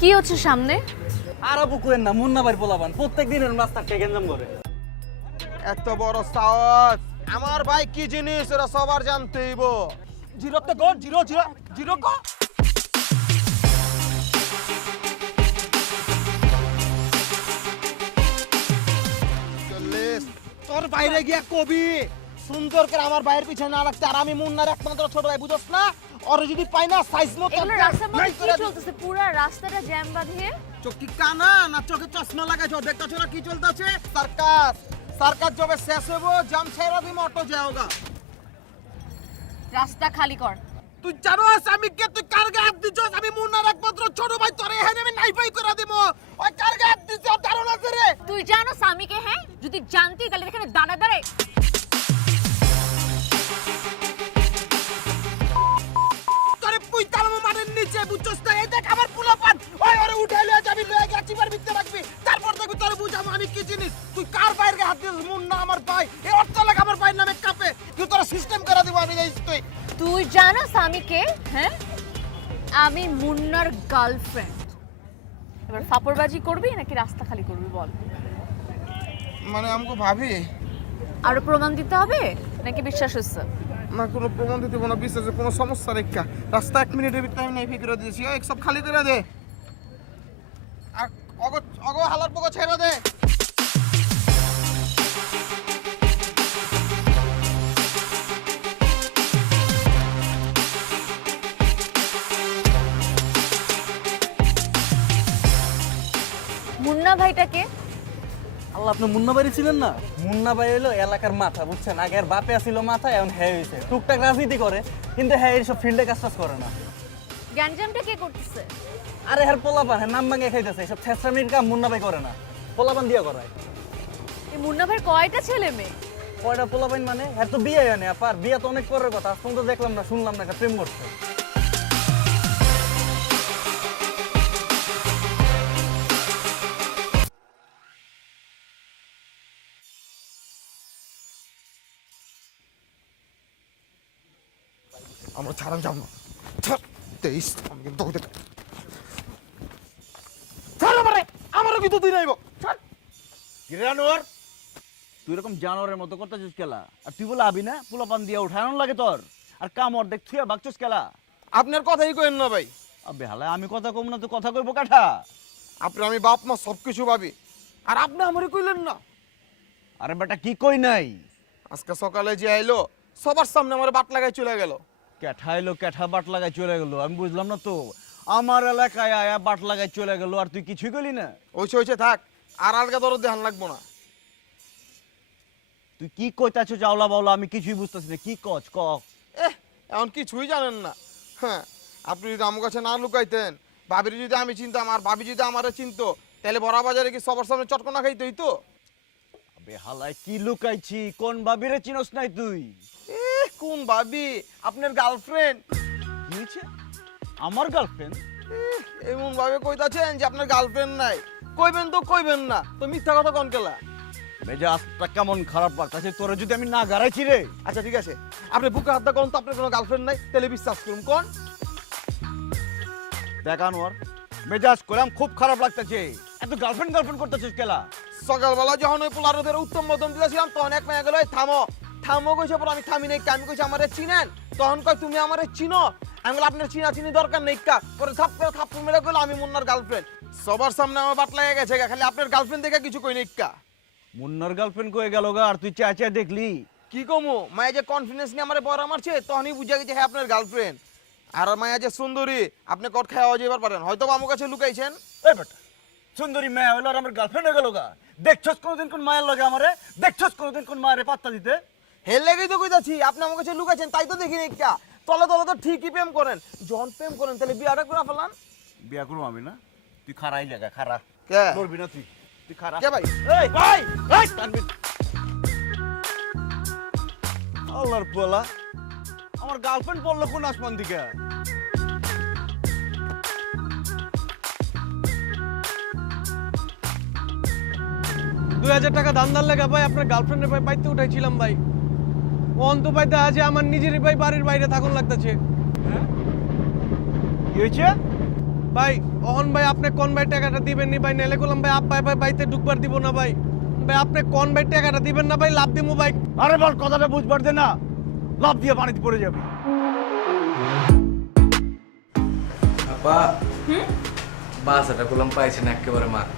কি হচ্ছে সামনে? আর আপু কোয়েন না, মুন্না ভাই পোলাবান প্রত্যেকদিন এর মাস্টারকে গেঞ্জাম করে। এত বড় সাহস! আমার ভাই কি জিনিস এরা সবার জানতে হইব। জিরো তো গো, জিরো জিরো জিরো গো। তোর বাইরে গিয়া কবি সুন্দর করে আমার ভাইয়ের পিছনে না রাখতে, আর আমি মুন্নার একমাত্র ছোট ভাই, বুঝছ না? ওর যদি পাই না সাইজ মতো এগুলো রাস্তার মধ্যে কি চলতেছে? পুরো রাস্তাটা জ্যাম বাঁধিয়ে। চোখ কি কানা না চোখে চশমা লাগাইছো? দেখতাছো না কি চলতেছে? সার্কাস সার্কাস যবে শেষ হইব জাম ছেড়া দিম, অটো যাওগা। রাস্তা খালি কর। তুই জানোস আমি কে? তুই কার গায়ে হাত দিছস? আমি মুন্নার একমাত্র ছোট ভাই, তোরে এখানে আমি নাইফাই করে দিব। ওই কার গায়ে হাত দিছস ধারণা আছে রে? তুই জানো স্বামীকে? হ্যাঁ, যদি জানতি তাহলে এখানে দাঁড়ায় তোরে পুইতালাম মানের নিচে, বুঝছস না? এই দেখ আমার পোলাপান, ওই ওরে উঠাই লয়ে যাবি, লয়ে গিয়ে চিপার ভিতরে রাখবি, তারপর দেখবি তোরে বুঝাবো আমি কি জিনিস। তুই কার বাইরে গায়ে হাত দিছস? মুন্না আমার ভাই, এই অর্থ লাগে আমার ভাইয়ের নামে কাপে। তুই তোরা সিস্টেম করে দিব আমি জানিস তুই। তুই জানো স্বামীকে? হ্যাঁ, আমি মুন্নার গার্লফ্রেন্ড। এবার ফাপড়বাজি করবি নাকি রাস্তা খালি করবি বল? মানে আমাকে ভাবি আরো প্রমাণ দিতে হবে নাকি বিশ্বাস হচ্ছে? না, কোনো প্রমাণ দিতে না, বিশ্বাসের কোনো সমস্যা রেখা। রাস্তা 1 মিনিটের ভিতরে আমি নাইফাই করে দিয়েছি। ওই সব খালি করে দে, আর অগ হালার পগো ছেড়ে দে। মুন্না ভাইটাকে আল্লাহ, আপনি মুন্না ভাই ছিলেন না? মুন্না ভাই হলো এলাকার মাথা, বুঝছেন? আগে আর বাপে ছিল মাথা, এখন হ্যাঁ হয়েছে। টুকটাক রাজনীতি করে, কিন্তু হ্যাঁ এইসব ফিল্ডে কাজ টাজ করে না। গ্যাঞ্জামটা কে করতেছে? আরে হ্যাঁ পোলাপান, হ্যাঁ নাম ভাঙে খাইতেছে। এইসব ছেঁচড়ামির কাম মুন্না ভাই করে না, পোলাপান দিয়া করায়। এই মুন্না ভাইয়ের কয়টা ছেলে মেয়ে? কয়টা পোলাপান মানে? হ্যাঁ তো বিয়ে হয় না, আপার বিয়ে তো অনেক পরের কথা। আজ পর্যন্ত দেখলাম না, শুনলাম না একটা প্রেম করছে। আমরা ছাড়াম যাব না। ছাড়, 23 আমি কিন্তু তোকে ছাড় আমারে, আমারও কিন্তু তুই নাইব। ছাড় গিরানোর, তুই এরকম জানোয়ারের মতো করতেছিস খেলা, আর তুই বলে আবি না পোলাপান দিয়ে উঠানো লাগে তোর, আর কামড় দেখ তুই বাগছিস খেলা। আপনার কথাই কইেন না ভাই। আবে হালা, আমি কথা কম না তো কথা কইবো কাঠা? আপনি আমি বাপ মা সবকিছু ভাবি, আর আপনি আমারে কইলেন না। আরে বেটা কি কই নাই? আজকে সকালে যে আইলো সবার সামনে আমার বাট লাগাই চলে গেল। ক্যাঠা এলো, ক্যাঠা বাট লাগাই চলে গেল, আমি বুঝলাম না তো। আমার এলাকায় আয়া বাট লাগাই চলে গেল, আর তুই কিছুই গেলি না? ওইছে থাক, আর আলগা দরদ ধ্যান লাগবো না। তুই কি কইতাছ জাওলা বাউলা, আমি কিছুই বুঝতেছি না, কি কচ ক। এখন কিছুই জানেন না। হ্যাঁ, আপনি যদি আমার কাছে না লুকাইতেন, ভাবির যদি আমি চিনতাম আর ভাবি যদি আমারে চিনতো, তাহলে বড় বাজারে কি সবার সামনে চটকনা খাইতে হইতো? আবে হালায় কি লুকাইছি, কোন ভাবিরে চিনস নাই তুই? কোন ভাবি? আপনার গার্লফ্রেন্ড। কি হয়েছে? আমার গার্লফ্রেন্ড? এমন ভাবে কইতাছেন যে আপনার গার্লফ্রেন্ড নাই। কইবেন তো কইবেন না, তো মিথ্যা কথা কোন কেলা? মেজাজটা কেমন খারাপ লাগতাছে তোরে, যদি আমি না গাড়াইছি রে। আচ্ছা ঠিক আছে, আপনি বুকে হাত কোন তো আপনার কোনো গার্লফ্রেন্ড নাই, তাহলে বিশ্বাস করুন কোন। দেখানোর মেজাজ করলাম খুব খারাপ লাগতেছে, এত গার্লফ্রেন্ড গার্লফ্রেন্ড করতেছিস কেলা? সকালবেলা যখন ওই পোলারোদের উত্তম মধ্যম দিয়েছিলাম, তখন এক মেয়ে গেল থামো থামো কইছে, পর আমি থামি নাই। আমি কইছি আমারে চিনেন? তখন কয় তুমি আমারে চিনো? আমি বলি আপনার চিনা চিনি দরকার নেই কা। পরে থাপ করে থাপ্পড় মেরে কইলো আমি মুন্নার গার্লফ্রেন্ড। সবার সামনে আমার বাট লাগে গেছে, খালি আপনার গার্লফ্রেন্ড দেখে কিছু কই নেই কা। মুন্নার গার্লফ্রেন্ড কয়ে গেল গা, আর তুই চেয়ে চেয়ে দেখলি? কি কমু, মায়া যে কনফিডেন্স নিয়ে আমারে বড় মারছে, তখনই বুঝা গেছে হ্যাঁ আপনার গার্লফ্রেন্ড। আর মায়া যে সুন্দরী, আপনি কট খাওয়া যাইবার পারেন, হয়তো আমার কাছে লুকাইছেন। এই বেটা, সুন্দরী মেয়ে হইলো আর আমার গার্লফ্রেন্ড হয়ে গেল গা? দেখছস কোনোদিন কোন মায়ের লগে আমারে? দেখছস কোনোদিন কোন মায়ের পাত্তা দিতে? হেল লেগেই তো কইতাছি, আপনি আমার কাছে লুকাইছেন, তাই তো দেখিনি কা। তলে তলে তো ঠিকই প্রেম করেন, যখন প্রেম করেন তাহলে বিয়াটা করে ফেলান। বিয়া করবো আমি না? তুই খারাই জায়গা, খারা কে? করবি না তুই? তুই খারা। কে ভাই? এই ভাই, এই তানভীর। আল্লাহর পোলা, আমার গার্লফ্রেন্ড বললো কোন আসমান দিকে? 2000 টাকা ধান্দার লেগা ভাই আপনার গার্লফ্রেন্ডের ভাই বাইতে উঠাইছিলাম ভাই। ও অন্ত পাইতে আছে আমার নিজেরই ভাই বাড়ির বাইরে থাকুন লাগতেছে। কি হয়েছে? ভাই অহন ভাই আপনি কোন ভাই টাকাটা দিবেন নি ভাই, নাইলে করলাম ভাই আব্বাই ভাই বাইতে ঢুকবার দিব না ভাই। ভাই আপনি কোন ভাই টাকাটা দিবেন না ভাই, লাভ দিমু ভাই। আরে বল, কথাটা বুঝবার দে না, লাভ দিয়ে পানিতে পড়ে যাবে। আপা বাসাটা গুলাম পাইছেন একেবারে মাখ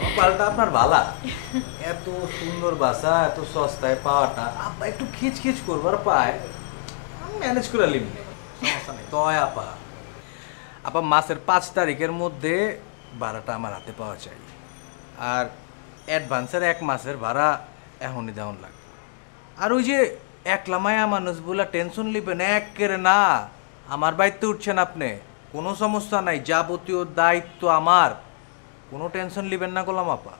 কপালটা আপনার ভালা। এত সুন্দর বাসা এত সস্তায় পাওয়াটা আপা একটু খিচখিচ করবার পায়, আমি ম্যানেজ করে লিম, সমস্যা নেই। তয় আপা আপা মাসের 5 তারিখের মধ্যে ভাড়াটা আমার হাতে পাওয়া চাই, আর অ্যাডভান্সের 1 মাসের ভাড়া এখনই দেওয়ান লাগবে। আর ওই যে একলা মায়া মানুষ বলে টেনশন লিবেন একেবারে না, আমার বাড়িতে উঠছেন আপনি, কোনো সমস্যা নাই, যাবতীয় দায়িত্ব আমার, কোনো টেনশন লিবেন না করলাম আপা।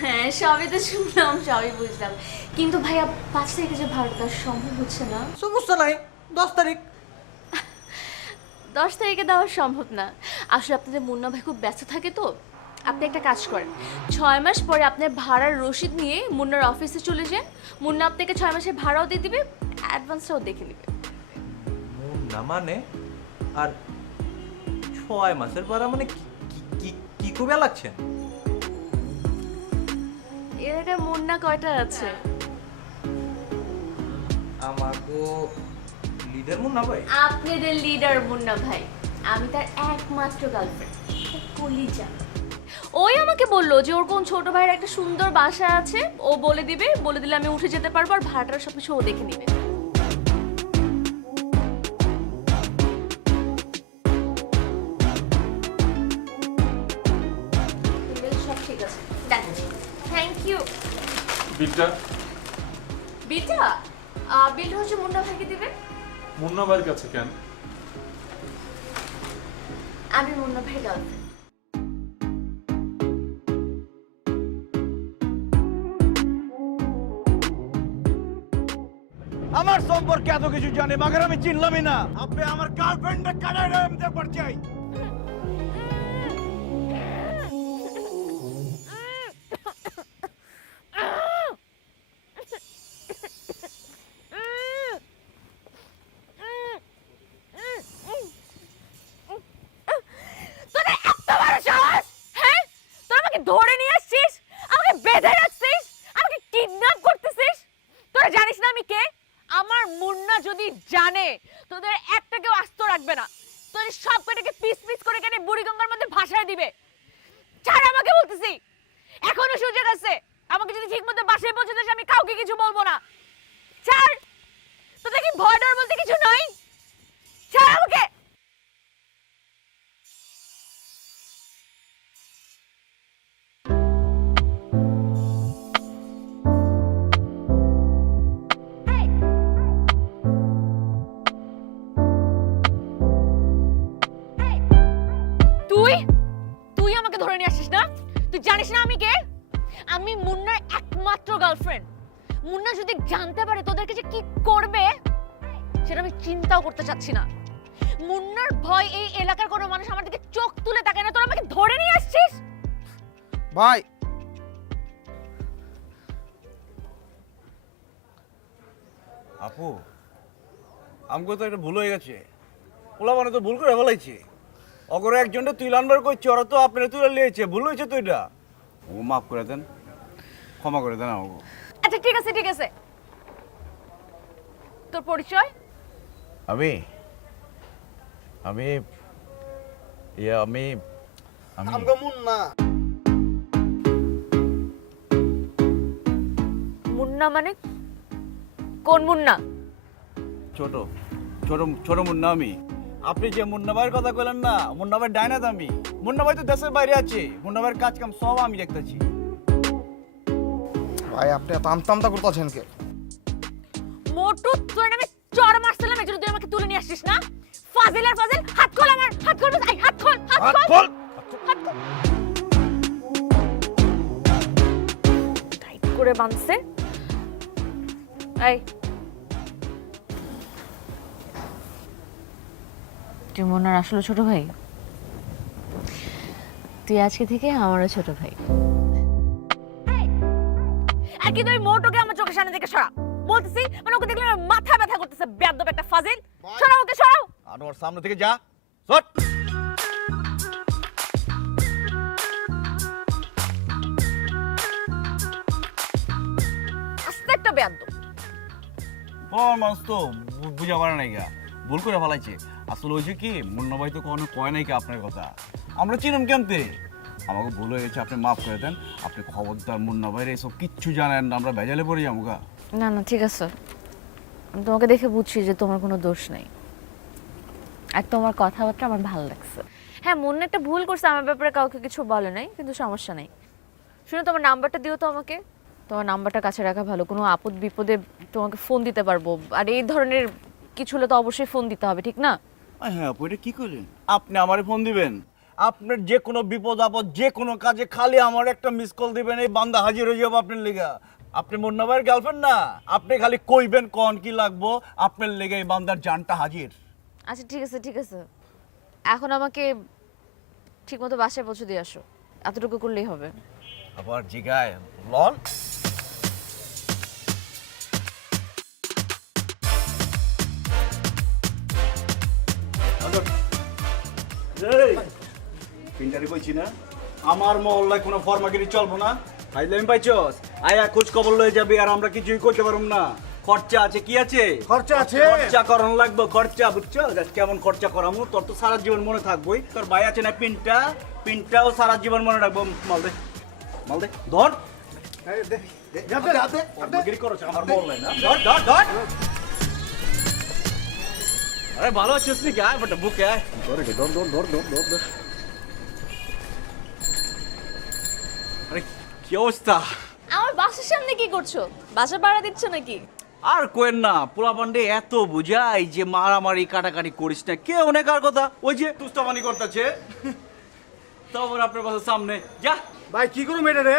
হ্যাঁ সবই তো শুনলাম, সবই বুঝলাম, কিন্তু ভাইয়া 5 তারিখে যে ভাড়াটা সম্ভব হচ্ছে না। সমস্যা নাই, 10 তারিখ। 10 তারিখে দেওয়া সম্ভব না, আসলে আপনাদের মুন্না ভাই খুব ব্যস্ত থাকে তো। আপনি একটা কাজ করেন, 6 মাস পরে আপনার ভাড়ার রসিদ নিয়ে মুন্নার অফিসে চলে যান, মুন্না আপনাকে 6 মাসের ভাড়াও দিয়ে দিবে, অ্যাডভান্সটাও দেখে নেবে। না মানে, আর 6 মাসের ভাড়া মানে কি কবে লাগছে? এলাকায় মুন্না কয়টা আছে? আমাকে লিডার মুন্না ভাই। আপনাদের লিডার মুন্না ভাই, আমি তার একমাত্র গার্লফ্রেন্ড, কলিজা। ওই আমাকে বললো যে ওর কোন ছোট ভাইয়ের একটা সুন্দর বাসা আছে, ও বলে দিলে আমি উঠে যেতে পারবো, আর ভাড়াটার সবকিছু ও দেখে নিবে। সব ঠিক আছে, থ্যাংক ইউ। বিলটা বিলটা বিলটা হচ্ছে মুন্না ভাইকে দিবেন। মুন্না ভাইয়ের কাছে কেন? আমি মুন্না ভাই গার্লফ্রেন্ড। আমার সম্পর্কে এত কিছু জানে, মাগের আমি চিনলামই না। আপনি আমার গার্লফ্রেন্ডে কাটাই আমি দেখবার চাই। ধরে নিয়ে আসছিস, আমাকে বেঁধে রাখছিস, আমাকে কিডন্যাপ করতেছিস। তোরা জানিস না আমি কে? আমার মুন্না যদি জানে তোদের একটাকেও আস্ত রাখবে না, তোদের সব কটাকে পিস পিস করে কেটে বুড়িগঙ্গার মধ্যে ভাসায় দিবে। ছাড় আমাকে বলতেছি, এখনো সুযোগ আছে, আমাকে যদি ঠিকমতো বাসায় পৌঁছে দিস আমি কাউকে কিছু বলবো না। ছাড়, তোদের কি ভয় ডর বলতে কিছু নাই? ছাড় আমাকে। তুই আমাকে ধরে নিয়ে আসিস না? তুই জানিস না আমি কে? আমি মুন্নার একমাত্র গার্লফ্রেন্ড। মুন্না যদি জানতে পারে তোদেরকে যে কি করবে সেটা আমি চিন্তাও করতে চাচ্ছি না। মুন্নার ভয় এই এলাকার কোনো মানুষ আমার দিকে চোখ তুলে তাকায় না, তোরা আমাকে ধরে নিয়ে আসছিস। ভাই আপু, আমাকে তো একটা ভুল হয়ে গেছে, ওলা মানে তো ভুল করে ফেলাইছে। অগরে একজনটা তুই লানবার করছি, ওরা তো আপনারা তুলে লিয়েছে, ভুল হয়েছে তো এটা। ও মাফ করে দেন, ক্ষমা করে দেন আমাকে। আচ্ছা ঠিক আছে ঠিক আছে, তোর পরিচয়? আমি আমি আমি আমি আমগো মুন্না। মুন্না মানে কোন মুন্না? ছোট ছোট ছোট মুন্না আমি। আপনি যে মুন্না ভাইয়ের কথা বললেন না, মুন্না ভাই ডাইনাত আমি। মুন্না ভাই তো দেশের বাইরে আছে, মুন্না ভাইয়ের কাজ কাম সব আমি দেখতেছি। ভাই আপনি এত আমতা করতেছেন কে? মোটু তোর নামে চড় মারছিলাম, এজন্য তুই আমাকে তুলে নিয়ে আসছিস না? ফাজিল আর ফাজিল, হাত খোল আমার, হাত খোল, আই হাত খোল, হাত খোল, হাত খোল। টাইট করে বাঁধছে। এই তুই মুন্নার আসলে ছোট ভাই? তুই আজকে থেকে আমারও ছোট ভাই। আর কি তুই মোটুকে আমার চোখের সামনে থেকে সরা বলতেছি, মানে ওকে দেখলে আমার মাথা ব্যথা করতেছে। বেয়াদব একটা ফাজিল, সরাও ওকে, সরাও। আর ওর সামনে থেকে যা, চট। আস্তে একটা বেয়াদ্দ। বড় মানুষ তো বুঝা পারে নাই গা, ভুল করে ফেলাইছে। আসলে হয়েছে কি, মুন্না ভাই তো কখনো কয় নাই কি আপনার কথা, আমরা চিনম কেমতে। আমাকে ভুল হয়ে গেছে, আপনি মাফ করে দেন। আপনি খবরদার মুন্না ভাইয়ের এসব কিচ্ছু জানেন না, আমরা ভেজালে পড়ে যাবো গা। না না ঠিক আছে, আমি তোমাকে দেখে বুঝছি যে তোমার কোনো দোষ নেই, আর তোমার কথাবার্তা আমার ভালো লাগছে। হ্যাঁ, মনে একটা ভুল করছে, আমার ব্যাপারে কাউকে কিছু বলে নাই, কিন্তু সমস্যা নেই। শুনো, তোমার নাম্বারটা দিও তো আমাকে। তোমার নাম্বারটা কাছে রাখা ভালো, কোনো আপদ বিপদে তোমাকে ফোন দিতে পারবো, আর এই ধরনের কিছু হলে তো অবশ্যই ফোন দিতে হবে, ঠিক না? হ্যাঁ আপু, এটা কি করলেন? আপনি আমারে ফোন দিবেন? আপনার যে কোনো বিপদ আপদ, যে কোনো কাজে খালি আমার একটা মিস কল দিবেন, এই বান্দা হাজির হয়ে যাবো আপনার লেগা। আপনি মুন্না ভাইয়ের গার্লফ্রেন্ড না, আপনি খালি কইবেন কন কি লাগবো, আপনার লেগে এই বান্দার জানটা হাজির। আচ্ছা ঠিক আছে ঠিক আছে, এখন আমাকে ঠিকমতো বাসায় পৌঁছে দিয়ে আসো, এতটুকু করলেই হবে। আবার জিগায় লন। পিন্টারি কইছি না, আমার মহল্লায় কোনো ফরমাগিরি চলবো না। ফাইলাম পাইছস, আয়া খোঁজ খবর লয়ে যাবি, আর আমরা কিছুই কইতে পারুম না। খরচা আছে, কি আছে? খরচা আছে, খরচা করন লাগবে, খরচা, বুঝছো? কেমন খরচা করামু, তোর তো সারা জীবন মনে থাকবই। তোর ভাই আছে না পিন্টা, পিন্টাও সারা জীবন মনে রাখবো। মাল দে, মাল দে, ধর। ফরমাগিরি করছ আমার মহল্লায় না, ধর ধর ধর। আরে ভালো আছিস নাকি? আয় বেটা, বুকে আয়। ধর ধর ধর ধর ধর ধর ধর। আরে কি অবস্থা? আমার বাসার সামনে কি করছো? বাসা ভাড়া দিচ্ছ নাকি? আর কোয়েন না, পোলা পান্ডে এত বুঝাই যে মারামারি কাটাকাটি করিস না, কে অনেক আর কথা, ওই যে তুস্তামানি করতেছে। তখন আপনার বাসার সামনে যা। ভাই কি করবো এটা রে?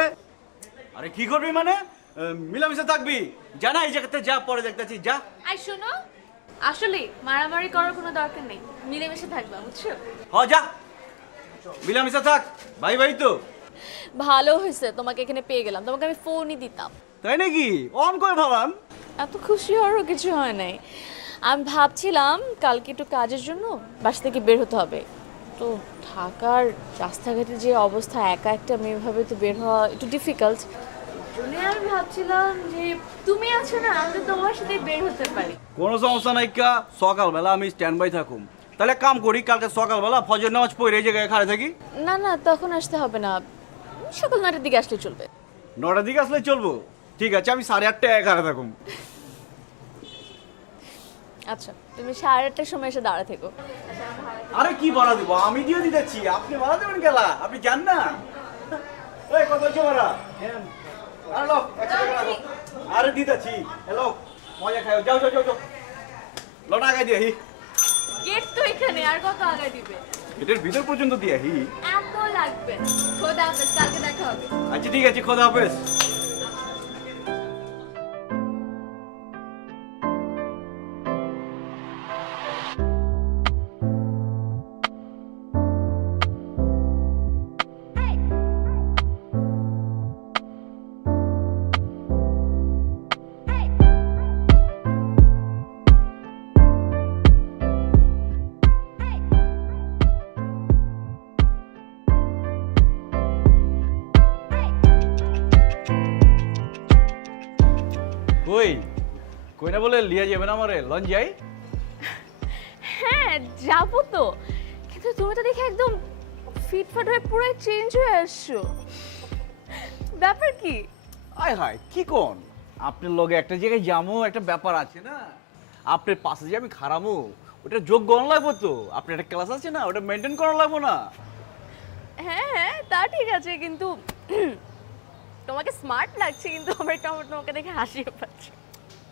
আরে কি করবি মানে, মিলামিশা থাকবি, জানা এই জায়গাতে যা, পরে দেখতেছি যা। আই শোনো, আসলে মারামারি করার কোনো দরকার নেই, মিলেমিশে থাকবা, বুঝছো? হ যা, মিলামিশা থাক, ভাই ভাই তো। ভালো হয়েছে তোমাকে এখানে পেয়ে গেলাম, তোমাকে আমি ফোনই দিতাম। তাই নাকি? অন করে ভাবান। এত খুশি হওয়ারও কিছু হয় নাই, আমি ভাবছিলাম কালকে একটু কাজের জন্য বাসা থেকে বের হতে হবে, তো ঢাকার রাস্তাঘাটে যে অবস্থা, একা একটা মেয়ে ভাবে তো বের হওয়া একটু ডিফিকাল্ট। আমি ভাবছিলাম যে তুমি আছো না, আমি তো তোমার সাথে বের হতে পারি। কোনো সমস্যা নাই, কা সকালবেলা আমি স্ট্যান্ড বাই থাকুম। তাহলে কাম করি, কালকে সকালবেলা ফজর নামাজ পড়ে এই জায়গায় খাড়ে থাকি। না না, তখন আসতে হবে না, সকাল 9টার দিকে আসলে চলবে। 9টার দিকে আসলে চলবো? ঠিক আছে, আমি 8:30টায় খাড়ে থাকুম। আচ্ছা, তুমি 8:30টার সময় এসে দাঁড়া থেকো। আরে কি ভাড়া দিব, আমি দিয়ে দিতেছি, আপনি ভাড়া দেবেন গেলা, আপনি জান না? এই কত হচ্ছে ভাড়া? আরে লো, 100 টাকা রাখো। আরে দিতেছি, হ্যালো, মজা খাও, যাও যাও যাও যাও। লোটা আগে দিয়ে হি, গেট তো এখানে, আর কত আগে দিবে? এটার ভিতর পর্যন্ত দিয়ে হি। এত লাগবে না। খোদা হাফেজ, কালকে দেখা হবে। আচ্ছা ঠিক আছে, খোদা হাফেজ। কই কই না বলে লিয়া যাবে না আমারে, লন যাই? হ্যাঁ যাবো তো, কিন্তু তুমি তো দেখে একদম ফিটফাট হয়ে পুরো চেঞ্জ হয়ে আসছো, ব্যাপার কি? আয় হায়, কি কোন? আপনার লগে একটা জায়গায় যামো, একটা ব্যাপার আছে না, আপনার পাশে যে আমি খারামো, ওটা যোগ গণ লাগবো তো। আপনার একটা ক্লাস আছে না, ওটা মেনটেন করা লাগবো না? হ্যাঁ হ্যাঁ তা ঠিক আছে, কিন্তু তোমাকে স্মার্ট লাগছে, কিন্তু আমার কেমন তোমাকে দেখে হাসিও পাচ্ছে।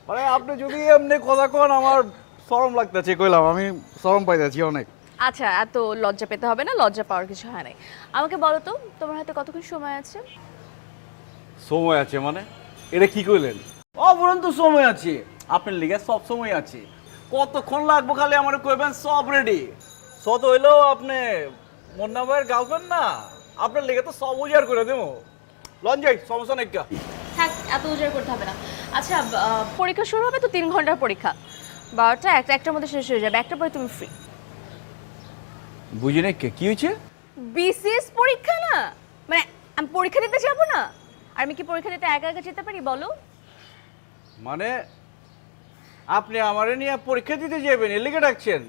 মানে আপনি যদি এমনি কথা কোন, আমার শরম লাগতেছে, কইলাম আমি শরম পাইতেছি অনেক। আচ্ছা, এত লজ্জা পেতে হবে না, লজ্জা পাওয়ার কিছু হয় নাই। আমাকে বলো তো, তোমার হাতে কতক্ষণ সময় আছে? সময় আছে মানে? এটা কি কইলেন? অবরন্ত সময় আছে, আপনার লিগে সব সময় আছে। কতক্ষণ লাগবো খালি আমার কইবেন, সব রেডি। সত হইলেও আপনি মুন্না ভাইয়ের গার্লফ্রেন্ড না, আপনার লিগে তো সব উজাড় করে দেবো। লন যাই, সমস্যা নেই। থাক, এত উজাড় করতে হবে না। আচ্ছা, পরীক্ষা শুরু হবে তো, 3 ঘন্টার পরীক্ষা, 12টা 1টার মধ্যে শেষ হয়ে যাবে, 1টার পরে তুমি ফ্রি। বুঝি নাই কি হয়েছে? বিসিএস পরীক্ষা না, মানে আমি পরীক্ষা দিতে যাব না? আর আমি কি পরীক্ষা দিতে একা একা যেতে পারি বলো? মানে আপনি আমারে নিয়ে পরীক্ষা দিতে যাবেন এর লেগে ডাকছেন?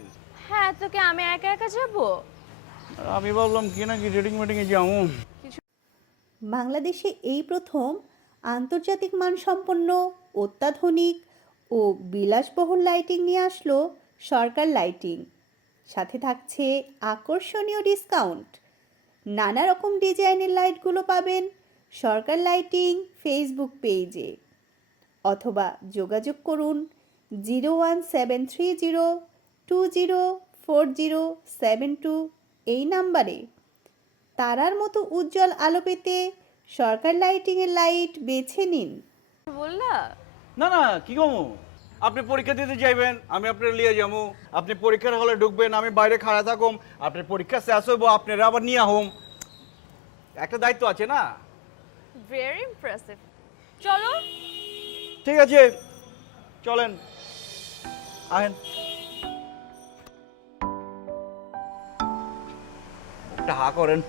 হ্যাঁ, তোকে আমি একা একা যাব? আমি ভাবলাম কি না কি রেডিং মেটিংয়ে যাবো। বাংলাদেশে এই প্রথম আন্তর্জাতিক মানসম্পন্ন অত্যাধুনিক ও বিলাসবহুল লাইটিং নিয়ে আসলো সরকার লাইটিং। সাথে থাকছে আকর্ষণীয় ডিসকাউন্ট। নানা রকম ডিজাইনের লাইটগুলো পাবেন সরকার লাইটিং ফেসবুক পেজে, অথবা যোগাযোগ করুন 01730204072 এই নাম্বারে। তারার মতো উজ্জ্বল আলো পেতে সরকার লাইটিংয়ের লাইট বেছে নিন। বললা? না না, কি কমু? আপনি পরীক্ষা দিতে যাইবেন, আমি আপনার লিয়ে যাবো। আপনি পরীক্ষার হলে ঢুকবেন, আমি বাইরে খাড়া থাকুম। আপনার পরীক্ষা শেষ হইব, আপনারা আবার নিয়ে হোম। একটা দায়িত্ব আছে না? Very impressive. চলো। ঠিক আছে, চলেন, আহেন। একটা হা করেন।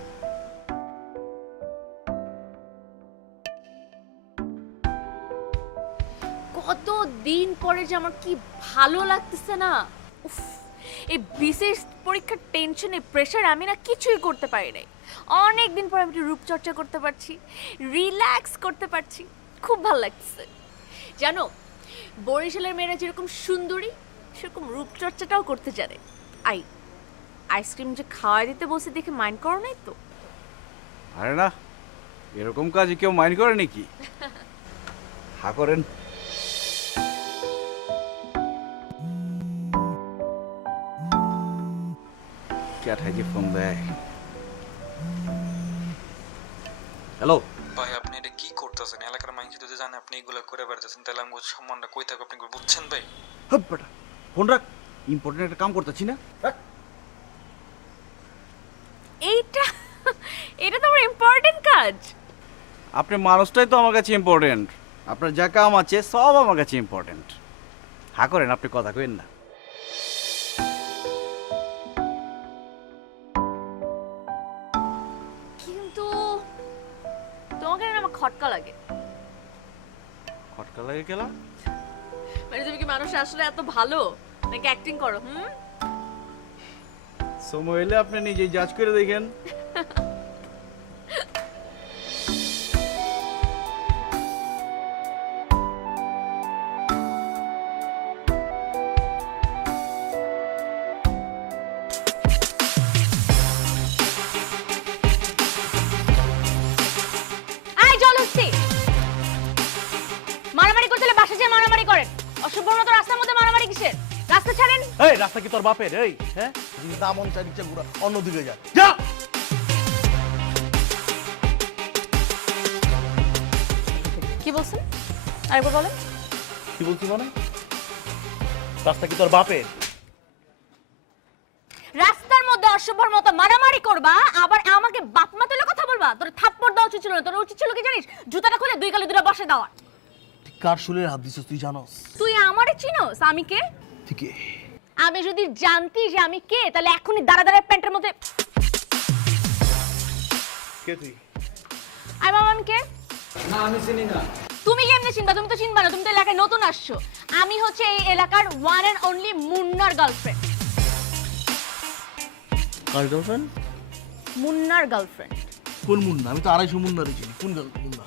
কত দিন পরে যে আমার কি ভালো লাগতেছে না। উফ, এই বিশেষ পরীক্ষার টেনশনে প্রেশার আমি না কিছুই করতে পারি নাই। অনেক দিন পর আমি একটু রূপচর্চা করতে পারছি, রিল্যাক্স করতে পারছি, খুব ভালো লাগতেছে। জানো, বরিশালের মেয়েরা যেরকম সুন্দরী সেরকম রূপচর্চাটাও করতে জানে। আইসক্রিম যে খাওয়াই দিতে বসে দেখে মাইন্ড করো নাই তো? আরে না, এরকম কাজ কেউ মাইন্ড করে নাকি? হা করেন। ক্যাঠাই যে ফোন দেয়। হ্যালো ভাই, আপনি এটা কি করতেছেন? এলাকার মানুষ যদি জানে আপনি এগুলো করে বেড়াতেছেন, তাহলে আমার সম্মানটা কই থাকবে? আপনি বুঝছেন ভাই? হপ বেটা, ফোন রাখ, ইম্পর্টেন্ট একটা কাম করতেছি না। রাখ। এটা তো আমার ইম্পর্টেন্ট কাজ। আপনার মানুষটাই তো আমার কাছে ইম্পর্টেন্ট। আপনার যা কাম আছে সব আমার কাছে ইম্পর্টেন্ট। হা করেন, আপনি কথা কইেন না। কিন্তু তোমাকে না আমার খটকা লাগে। খটকা লাগে গেলা? মানে তুমি কি মানুষ আসলে এত ভালো নাকি অ্যাক্টিং করো? সময় এলে আপনি নিজেই জাজ করে দেখেন। মারামারি করতে হলে বাসা যেয়ে মারামারি করেন। অসভ্যর মতো রাস্তার মধ্যে মারামারি কিসের? রাস্তা ছাড়েন। এই রাস্তা কি তোর বাপের? এই হ্যাঁ, দামন চারিচে ঘুরা অন্যদিকে যা যা। কি বলছেন? আরেকবার বলেন। কি বলছি মানে? রাস্তা কি তোর বাপের? রাস্তার মধ্যে অসভ্যর মতো মারামারি করবা, আবার আমাকে বাপ মা তুলে কথা বলবা? তোর থাপ্পড় দেওয়া উচিত ছিল না। তোর উচিত ছিল কি জানিস? জুতাটা খুলে দুই গালে দুটো বসে দেওয়া। কার শুলের হাত দিছিস তুই জানোস? তুই আমারে চিনোস? আমি কে? ঠিক। আমি যদি জানতি যে আমি কে, তাহলে এখনই দাঁড়া দাঁড়া প্যান্টের মধ্যে। কে তুই? আই মামা, আমি কে? না, আমি চিনি না। তুমি কেমনে চিনবা? তুমি তো চিনবা না, তুমি তো এলাকায় নতুন আসছো। আমি হচ্ছে এই এলাকার ওয়ান এন্ড অনলি মুন্নার গার্লফ্রেন্ড। কার গার্লফ্রেন্ড? মুন্নার গার্লফ্রেন্ড। কোন মুন্না? আমি তো 250 মুন্নারই চিনি। কোন মুন্না?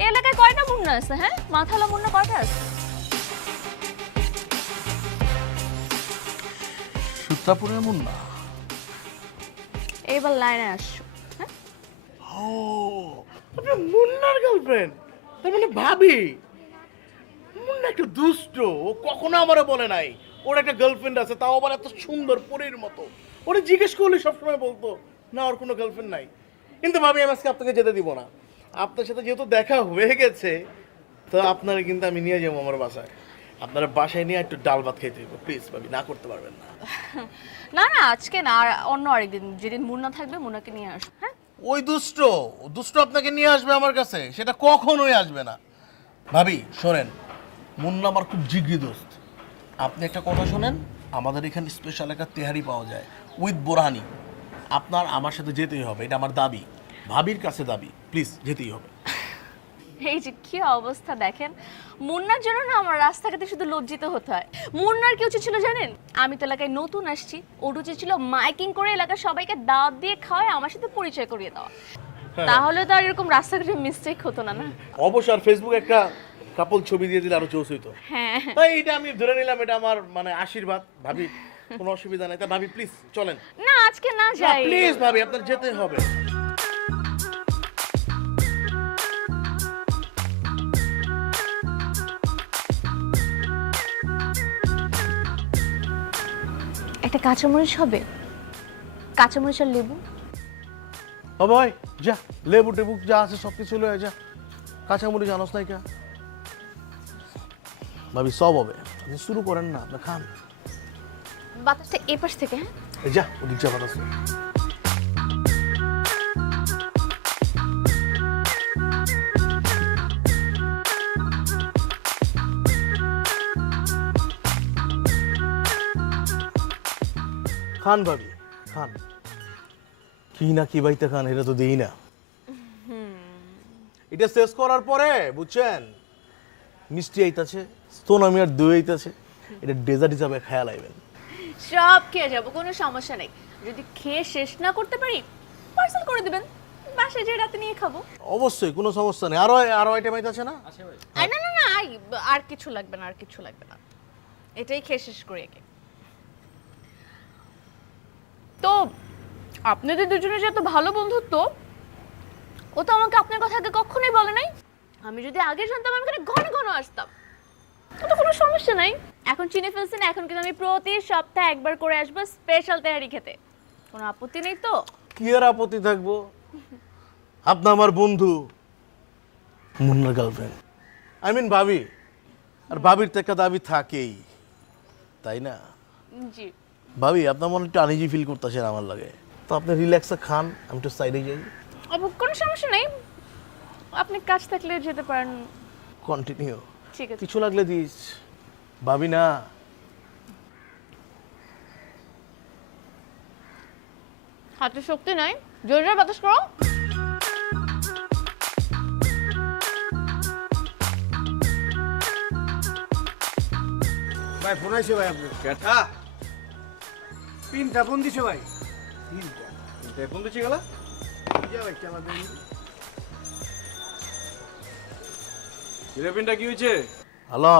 এই এলাকায় কয়টা মুন্না আছে? হ্যাঁ, মাথালা মুন্না কয়টা আছে? সুত্রাপুরের মুন্না। এইবার লাইনে আসছো। হ্যাঁ, ও আপনি মুন্নার গার্লফ্রেন্ড? তার মানে ভাবি? মুন্না একটা দুষ্ট, ও কখনো আমারে বলে নাই ওর একটা গার্লফ্রেন্ড আছে, তাও আবার এত সুন্দর পরীর মতো। ওরে জিজ্ঞেস করলে সবসময় বলতো না ওর কোনো গার্লফ্রেন্ড নাই। কিন্তু ভাবি, আমি আজকে আপনাকে যেতে দিব না। আপনার সাথে যেহেতু দেখা হয়ে গেছে, তো আপনারা কিন্তু আমি নিয়ে যাবো আমার বাসায়। আপনারা বাসায় নিয়ে একটু ডাল ভাত খেতে হবে প্লিজ ভাবি, না করতে পারবেন না। না না, আজকে না, আর অন্য আরেকদিন, যেদিন মুন্না থাকবে মুন্নাকে নিয়ে আসো। হ্যাঁ, ওই দুষ্ট দুষ্ট আপনাকে নিয়ে আসবে আমার কাছে, সেটা কখনোই আসবে না। ভাবি শোনেন, মুন্না আমার খুব জিগরি দোস্ত। আপনি একটা কথা শোনেন, আমাদের এখানে স্পেশাল একটা তেহারি পাওয়া যায়, উইথ বোরহানি। আপনার আমার সাথে যেতেই হবে, এটা আমার দাবি, ভাবির কাছে দাবি, প্লিজ যেতেই হবে। এই যে কি অবস্থা দেখেন, মুন্নার জন্য না আমার রাস্তাঘাটে শুধু লজ্জিত হতে হয়। মুন্নার কি উচিত ছিল জানেন, আমি তো এলাকায় নতুন আসছি, ওর উচিত ছিল মাইকিং করে এলাকার সবাইকে দাওয়াত দিয়ে খাওয়ায় আমার সাথে পরিচয় করিয়ে দেওয়া, তাহলে তো আর এরকম রাস্তাঘাটে মিস্টেক হতো না। না অবশ্য আর ফেসবুকে একটা কাপল ছবি দিয়ে দিলে আরো জোশ হইতো। হ্যাঁ তাই এটা আমি ধরে নিলাম, এটা আমার মানে আশীর্বাদ। ভাবি কোনো অসুবিধা নাই, তা ভাবি প্লিজ চলেন। না আজকে না যাই। প্লিজ ভাবি, আপনার যেতে হবে। একটা কাঁচামরিচ হবে, কাঁচামরিচ আর লেবু। ও ভাই যা, লেবু টেবু যা আছে সব কিছু লয়ে যা, কাঁচামরিচ জানোস নাই কা। ভাবি সব হবে, আপনি শুরু করেন না, আপনি খান। বাতাসটা এ পাশ থেকে। হ্যাঁ এই যা, ওদিক যা বাতাস। খান ভাবি খান, কি না কি বাইতে খান, এটা তো দেই না। এটা শেষ করার পরে বুঝছেন মিষ্টি আইতাছে, স্তোনামি আর দই আইতাছে, এটা ডেজার্ট হিসাবে খেয়াল আইবেন। সব খেয়ে যাবো, কোনো সমস্যা নেই। যদি খেয়ে শেষ না করতে পারি পার্সেল করে দিবেন, বাসায় যে রাতে নিয়ে খাবো। অবশ্যই কোনো সমস্যা নেই। আরো আইটেম আইতাছে না? না না না, আর কিছু লাগবে না, আর কিছু লাগবে না, এটাই খেয়ে শেষ করি একে। তো আপনাদের দুজনের যে এত ভালো বন্ধুত্ব, ও তো আমাকে আপনার কথা আগে কখনোই বলে নাই। আমি যদি আগে জানতাম আমি এখানে ঘন ঘন আসতাম, তো কোনো সমস্যা নাই। এখন চিনে ফেলছেন, এখন কিন্তু আমি প্রতি সপ্তাহে একবার করে আসবো স্পেশাল তেহারি খেতে, কোনো আপত্তি নেই তো? কি আর আপত্তি থাকবো, আপনি আমার বন্ধু, মুন্নার গার্লফ্রেন্ড, আই মিন ভাবি, আর ভাবির তো একটা দাবি থাকেই, তাই না? জি ভাবি আপনার মনে একটু আনইজি ফিল করতেছেন আমার লাগে, তো আপনি রিল্যাক্সে খান, আমি একটু সাইডে যাই। কোনো সমস্যা নেই, আপনি কাজ থাকলে যেতে পারেন। কন্টিনিউ, ঠিক আছে। কিছু লাগলে দিস, ভাবি না। হাতে শক্তি নাই, জোরে জোরে বাতাস করো। ভাই ফোন আইছে ভাই, আপনি কেটা পিনটা ফোন দিছে ভাই, পিনটা ফোন দিছে গেলা যা ভাই চালা দেন। কিরে পিনটা কি হইছে? হ্যালো,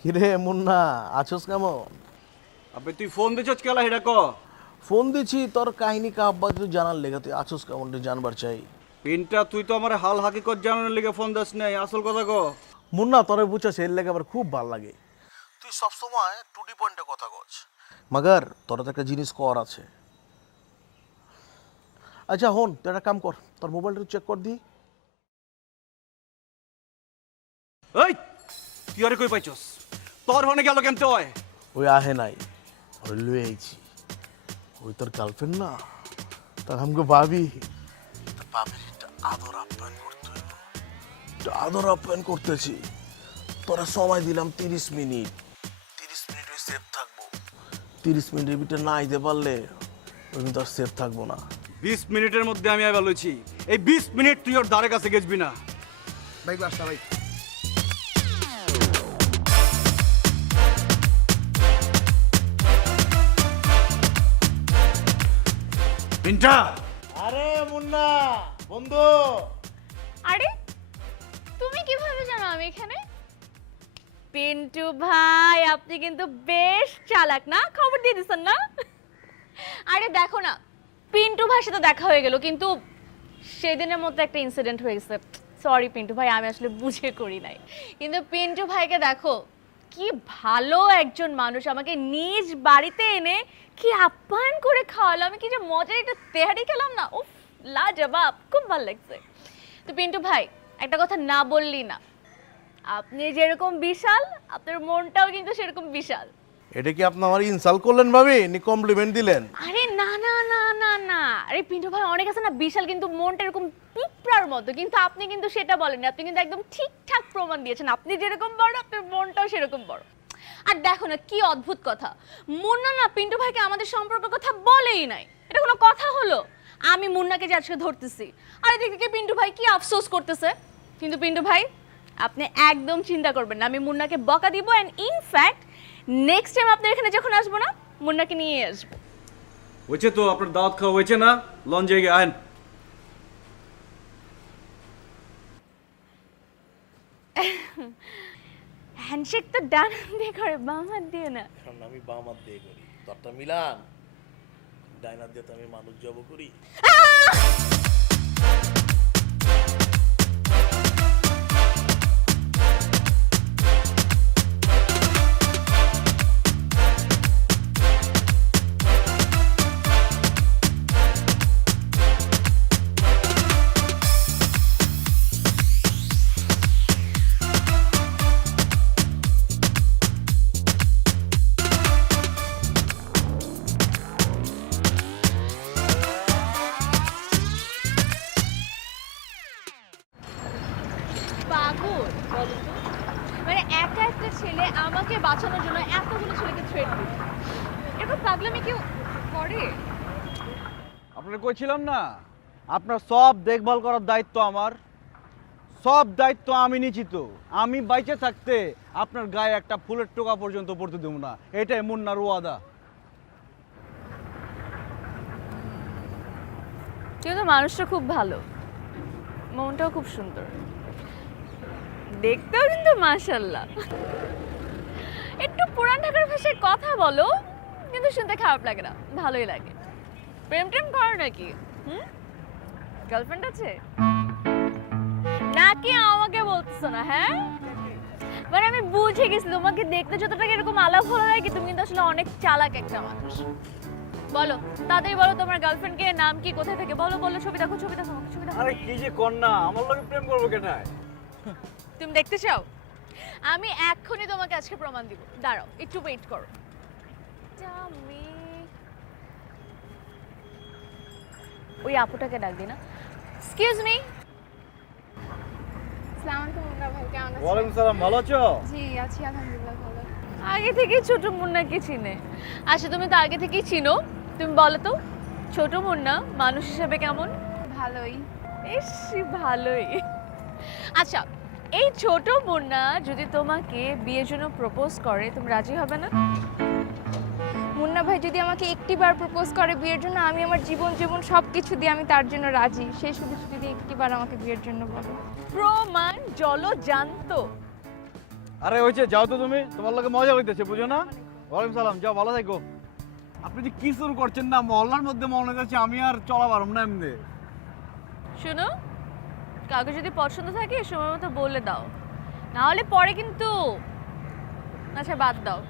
কিরে মুন্না, আছোস কেমন? আবে তুই ফোন দিছস কেলা, এটা ক। ফোন দিছি তোর কাহিনী কাব্বা তুই জানার লেগে, তুই আছোস কেমন জানবার চাই। পিনটা তুই তো আমার হাল হাকিকত জানানোর লেগে ফোন দাস নাই, আসল কথা ক। মুন্না তোরে বুঝছস এর লেগে আমার খুব ভাল লাগে, তুই সবসময় টুটি পয়েন্টে কথা কস, মাগার তোর তো একটা জিনিস কর আছে। আচ্ছা হন, তুই একটা কাম কর, তোর মোবাইলটা চেক কর দি। এই তুই আরে কই পাইছস? তোর হনে গেল কেন তুই? ওই আহে নাই, ওই লুয়ে আইছি, ওই তোর গার্লফ্রেন্ড না, তার আমাকে ভাবি, ভাবির একটা আদর আপ্যায়ন করতে হইব, একটা আদর আপ্যায়ন করতেছি। তোরা সময় দিলাম 30 মিনিট, 30 মিনিট ওই সেফ থাকবো, 30 মিনিটের ভিতরে না আইতে পারলে ওই কিন্তু আর সেফ থাকবো না। 20 মিনিটের মধ্যে আমি আইবা লইছি, এই 20 মিনিট তুই ওর ধারে কাছে গেছবি না। ভাই বাসা ভাই। পিন্টা, আরে মুন্না বন্ধু, আরে তুমি কিভাবে জানো আমি এখানে? পিন্টু ভাই আপনি কিন্তু বেশ চালাক না, খবর দিয়ে দিছেন না? আরে দেখো না, পিন্টু ভাইয়ের সাথে দেখা হয়ে গেল, কিন্তু সেদিনের মতো একটা ইনসিডেন্ট হয়ে গেছে। সরি পিন্টু ভাই, আমি আসলে বুঝে করি নাই। কিন্তু পিন্টু ভাইকে দেখো, কি ভালো একজন মানুষ, আমাকে নিজ বাড়িতে এনে কি আপ্যায়ন করে খাওয়ালো, আমি কি যে মজার একটা তেহারি খেলাম না, উফ লাজবাব, খুব ভালো লাগছে। তো পিন্টু ভাই একটা কথা না বললি না, আপনি যেরকম বিশাল আপনার মনটাও কিন্তু সেরকম বিশাল। এটা কি আপনি আমার ইনসাল্ট করলেন ভাবি, নি কমপ্লিমেন্ট দিলেন? আরে না না না না না, আরে পিন্টু ভাই অনেক আছে না বিশাল, কিন্তু মনটা এরকম পিঁপড়ার মতো, কিন্তু আপনি কিন্তু সেটা বলেননি, আপনি কিন্তু একদম ঠিকঠাক প্রমাণ দিয়েছেন, আপনি যেরকম বড় আপনার মনটাও সেরকম বড়। আর দেখো না কি অদ্ভুত কথা, মুন্না না পিন্টু ভাইকে আমাদের সম্পর্কের কথা বলেই নাই। এটা কোনো কথা হলো? আমি মুন্নাকে যে আজকে ধরতেছি, আর এদিকে পিন্টু ভাই কি আফসোস করতেছে। কিন্তু পিন্টু ভাই আপনি একদম চিন্তা করবেন না, আমি মুন্নাকে বকা দিব, এন্ড ইনফ্যাক্ট নেক্সট টাইম আপনার এখানে যখন আসবো না, মুন্নাকে নিয়ে আসবো। হয়েছে তো, আপনার দাওয়াত খাওয়া হয়েছে না? লঞ্চ জায়গায় আহেন। হ্যান্ডশেক তো ডান হাত দিয়ে করে, বাম হাত দিয়ে না। কারণ আমি বাম হাত দিয়ে করি, তোরটা মিলান। ডাইন হাত দিয়ে তো আমি মানুষ জব করি। পাগল বলো তো, মানে একা একটা ছেলে আমাকে বাঁচানোর জন্য এতগুলো ছেলেকে থ্রেট দিচ্ছে, এরকম পাগলামি কেউ করে? আপনার কইছিলাম না, আপনার সব দেখভাল করার দায়িত্ব আমার, সব দায়িত্ব আমি নিচ্ছি। তো আমি বাইচে থাকতে আপনার গায়ে একটা ফুলের টোকা পর্যন্ত পড়তে দেবো না, এটাই মুন্নার ওয়াদা। কিন্তু মানুষটা খুব ভালো, মনটাও খুব সুন্দর, দেখতেও কিন্তু মাশাআল্লাহ। একটু পুরান ঢাকার ভাষায় কথা বলো, কিন্তু শুনতে খারাপ লাগে না, ভালোই লাগে। প্রেম টেম করো নাকি? গার্লফ্রেন্ড আছে নাকি আমাকে বলতেছো না? হ্যাঁ, মানে আমি বুঝে গেছি তোমাকে দেখতে যতটা এরকম আলাপ ভালো লাগে, তুমি কিন্তু আসলে অনেক চালাক একটা মানুষ। বলো তাড়াতাড়ি বলো, তোমার গার্লফ্রেন্ডকে নাম কি, কোথায় থেকে, বলো বলো। ছবি দেখো, ছবি দেখো, ছবি দেখো। আরে কি যে কন্যা, আমার লগে প্রেম করবো কেন? তুমি দেখতে চাও? আমি এক্ষুনি তোমাকে আজকে প্রমাণ দিব, দাঁড়াও একটু ওয়েট করো। ওই আপুটাকে ডাক দি না। Excuse me. আসসালামু আলাইকুম মুন্না ভাই, কেমন আছেন? ওয়ালাইকুম সালাম, ভালো আছো? জি আছি আলহামদুলিল্লাহ ভালো। আগে থেকেই ছোট মুন্নাকে চিনে। আচ্ছা তুমি তো আগে থেকেই চিনো, তুমি বলো তো ছোট মুন্না মানুষ হিসেবে কেমন? ভালোই। বেশ ভালোই। আচ্ছা এই ছোট মুন্না যদি তোমাকে বিয়ের জন্য প্রপোজ করে, তুমি রাজি হবে না? মুন্না ভাই যদি আমাকে একটিবার প্রপোজ করে বিয়ের জন্য, আমি আমার জীবন সব কিছু দিয়ে আমি তার জন্য রাজি। সে শুধু যদি একটিবার আমাকে বিয়ের জন্য বলে। প্রমাণ জলো জানতো। আরে হয়েছে, যাও তো তুমি, তোমার লগে মজা হইতেছে, বুঝো না? ওয়ালাইকুম সালাম, যাও, ভালো থাকো। আপনি যে কি শুরু করছেন না, মহল্লার মধ্যে মনে হচ্ছে আমি আর চলা পারব না এমনি। শোনো, কাউকে যদি পছন্দ থাকে সময় মতো বলে দাও, না হলে পরে কিন্তু। আচ্ছা বাদ দাও,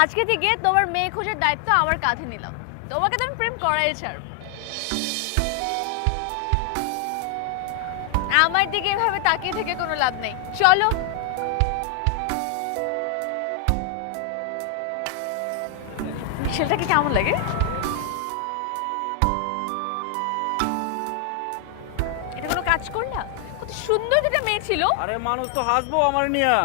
আজকে থেকে তোমার মেয়ে খোঁজার দায়িত্ব আমার কাঁধে নিলাম। তোমাকে তো আমি প্রেম করাই ছাড়ব। আমার দিকে এভাবে তাকিয়ে থেকে কোনো লাভ নেই, চলো। মিশেলটাকে কেমন লাগে? এটা কোনো কাজ করলা? কত সুন্দর একটা মেয়ে ছিল। আরে মানুষ তো হাসবো আমার নিয়া।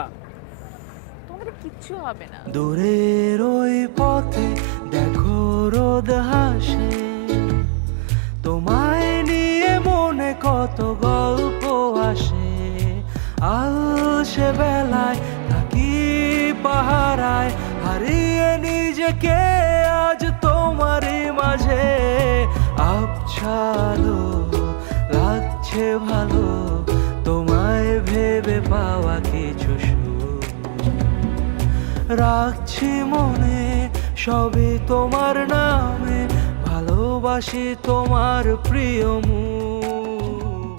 তোমাকে তো কিচ্ছু হবে না। দূরের ওই পথে দেখো রোদ হাসে, তোমায় নিয়ে মনে কত গল্প আসে। আলসে বেলায় থাকি পাহারায়, হারিয়ে নিজেকে আজ তোমারই মাঝে। আবছালো লাগছে ভালো, তোমায় ভেবে পাওয়া কিছু সুখ। রাখছি মনে সবই তোমার নামে, ভালোবাসি তোমার প্রিয় মুখ।